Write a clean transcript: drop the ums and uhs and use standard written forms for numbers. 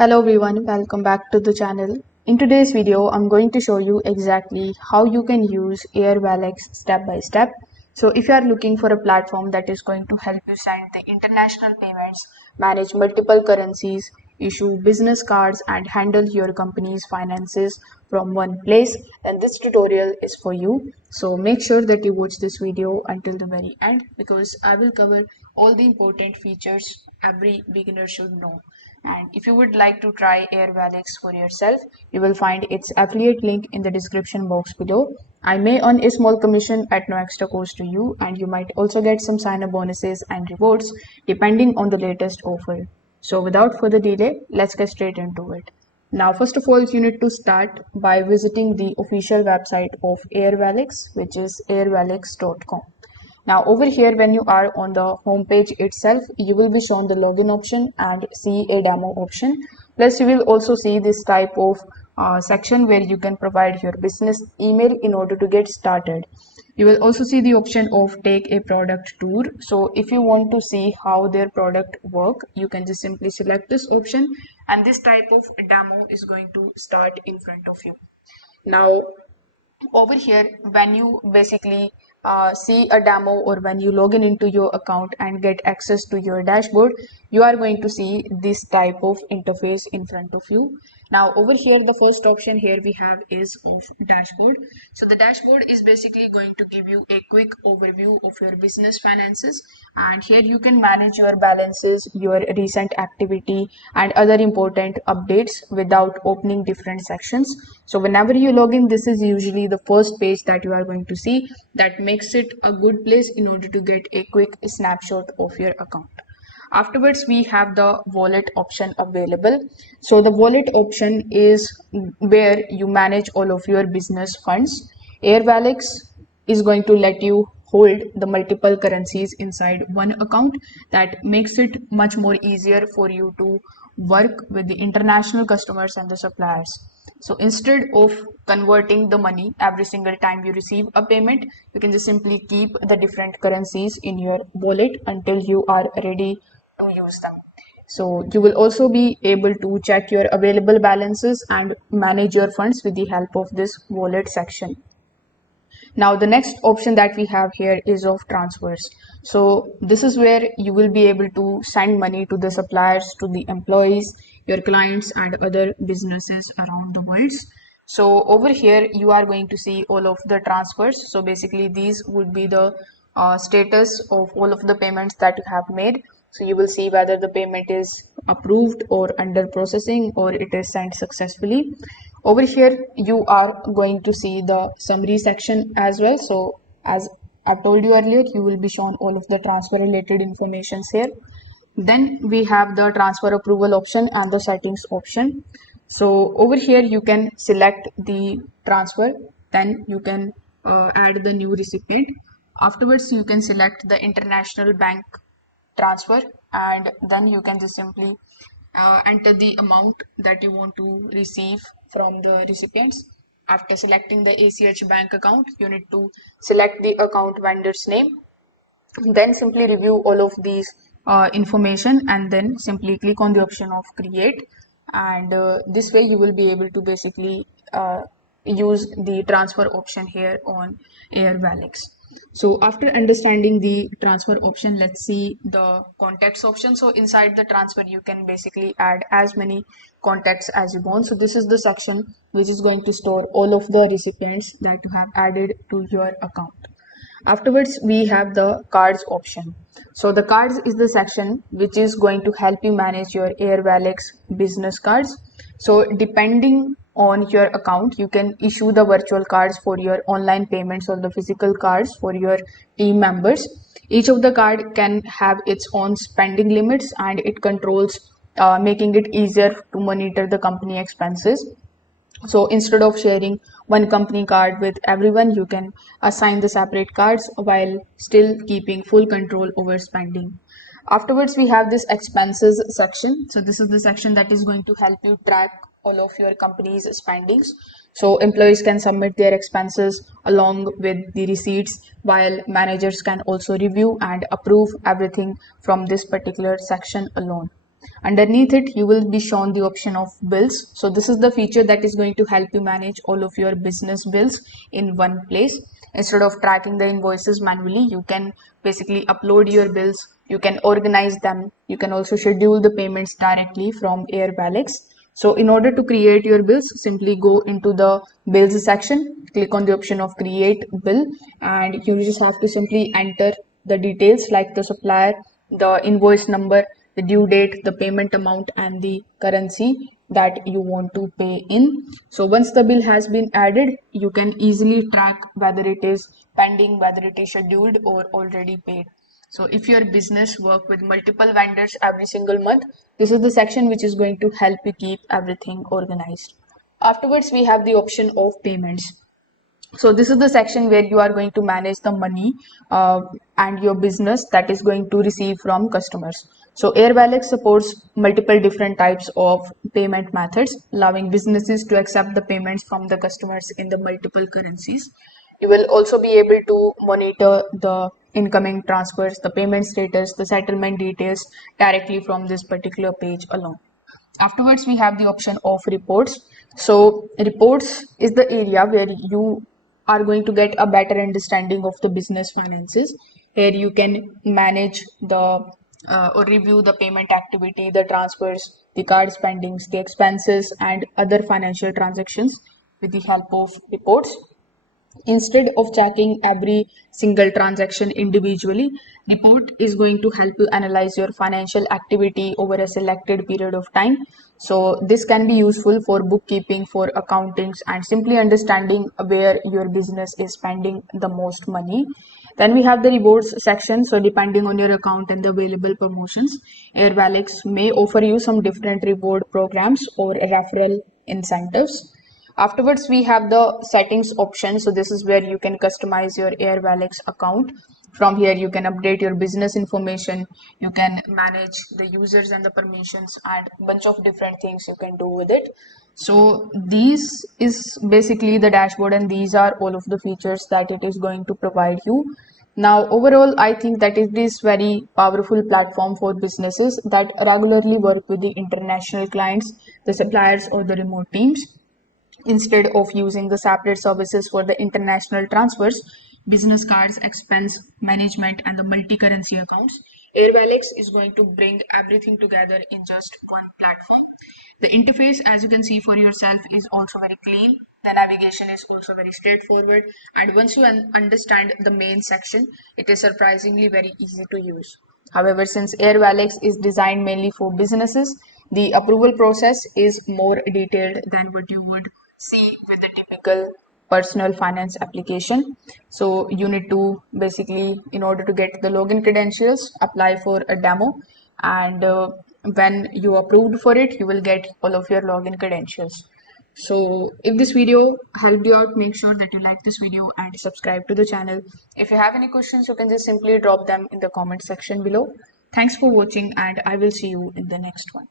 Hello everyone, welcome back to the channel. In today's video, I'm going to show you exactly how you can use Airwallex step by step. So if you are looking for a platform that is going to help you send the international payments, manage multiple currencies, issue business cards and handle your company's finances from one place, then this tutorial is for you. So make sure that you watch this video until the very end because I will cover all the important features every beginner should know. And if you would like to try Airwallex for yourself, you will find its affiliate link in the description box below. I may earn a small commission at no extra cost to you, and you might also get some sign-up bonuses and rewards depending on the latest offer. So without further delay, let's get straight into it. Now, first of all, you need to start by visiting the official website of Airwallex, which is airwallex.com. Now over here, when you are on the home page itself, you will be shown the login option and see a demo option. Plus you will also see this type of section where you can provide your business email in order to get started. You will also see the option of take a product tour. So if you want to see how their product work, you can just simply select this option and this type of demo is going to start in front of you. Now over here, when you basically see a demo or when you log in into your account and get access to your dashboard, you are going to see this type of interface in front of you. Now over here, the first option here we have is of dashboard. So the dashboard is basically going to give you a quick overview of your business finances, and here you can manage your balances, your recent activity and other important updates without opening different sections. So whenever you log in, this is usually the first page that you are going to see. That makes it a good place in order to get a quick snapshot of your account. Afterwards, we have the wallet option available. So the wallet option is where you manage all of your business funds. Airwallex is going to let you hold the multiple currencies inside one account. That makes it much more easier for you to work with the international customers and the suppliers. So instead of converting the money every single time you receive a payment, you can just simply keep the different currencies in your wallet until you are ready to use them. So you will also be able to check your available balances and manage your funds with the help of this wallet section. Now the next option that we have here is of transfers. So this is where you will be able to send money to the suppliers, to the employees, your clients and other businesses around the world. So over here you are going to see all of the transfers. So basically these would be the status of all of the payments that you have made. So you will see whether the payment is approved or under processing or it is sent successfully. Over here you are going to see the summary section as well. So as I've told you earlier, you will be shown all of the transfer related informations here. Then we have the transfer approval option and the settings option. So over here you can select the transfer, then you can add the new recipient. Afterwards you can select the international bank transfer, and then you can just simply enter the amount that you want to receive from the recipients. After selecting the ACH bank account, you need to select the account vendor's name, then simply review all of these information and then simply click on the option of create, and this way you will be able to basically use the transfer option here on Airwallex. So after understanding the transfer option, let's see the contacts option. So inside the transfer you can basically add as many contacts as you want. So this is the section which is going to store all of the recipients that you have added to your account. Afterwards, we have the cards option. So the cards is the section which is going to help you manage your Airwallex business cards. So depending on your account, you can issue the virtual cards for your online payments or the physical cards for your team members. Each of the card can have its own spending limits and it controls, making it easier to monitor the company expenses. So instead of sharing one company card with everyone, you can assign the separate cards while still keeping full control over spending. Afterwards, we have this expenses section. So this is the section that is going to help you track all of your company's spendings. So employees can submit their expenses along with the receipts, while managers can also review and approve everything from this particular section alone. Underneath it, you will be shown the option of bills. So this is the feature that is going to help you manage all of your business bills in one place. Instead of tracking the invoices manually, you can basically upload your bills, you can organize them, you can also schedule the payments directly from Airwallex. So in order to create your bills, simply go into the bills section, click on the option of create bill, and you just have to simply enter the details like the supplier, the invoice number, the due date, the payment amount, and the currency that you want to pay in. So once the bill has been added, you can easily track whether it is pending, whether it is scheduled or already paid. So if your business work with multiple vendors every single month, this is the section which is going to help you keep everything organized. Afterwards, we have the option of payments. So this is the section where you are going to manage the money and your business that is going to receive from customers. So Airwallex supports multiple different types of payment methods, allowing businesses to accept the payments from the customers in the multiple currencies. You will also be able to monitor the incoming transfers, the payment status, the settlement details directly from this particular page alone. Afterwards, we have the option of reports. So reports is the area where you are going to get a better understanding of the business finances. Here you can manage the or review the payment activity, the transfers, the card spendings, the expenses, and other financial transactions with the help of reports. Instead of checking every single transaction individually, report is going to help you analyze your financial activity over a selected period of time. So this can be useful for bookkeeping, for accountings, and simply understanding where your business is spending the most money. Then we have the rewards section. So depending on your account and the available promotions, Airwallex may offer you some different reward programs or referral incentives. Afterwards, we have the settings option. So this is where you can customize your Airwallex account. From here, you can update your business information. You can manage the users and the permissions and bunch of different things you can do with it. So these is basically the dashboard, and these are all of the features that it is going to provide you. Now, overall, I think that it is very powerful platform for businesses that regularly work with the international clients, the suppliers, or the remote teams. Instead of using the separate services for the international transfers, business cards, expense management, and the multi-currency accounts, Airwallex is going to bring everything together in just one platform. The interface, as you can see for yourself, is also very clean. The navigation is also very straightforward. And once you understand the main section, it is surprisingly very easy to use. However, since Airwallex is designed mainly for businesses, the approval process is more detailed than what you would see with a typical personal finance application. So you need to basically, in order to get the login credentials, apply for a demo, and when you approved for it, you will get all of your login credentials. So if this video helped you out, make sure that you like this video and subscribe to the channel. If you have any questions, you can just simply drop them in the comment section below. Thanks for watching, and I will see you in the next one.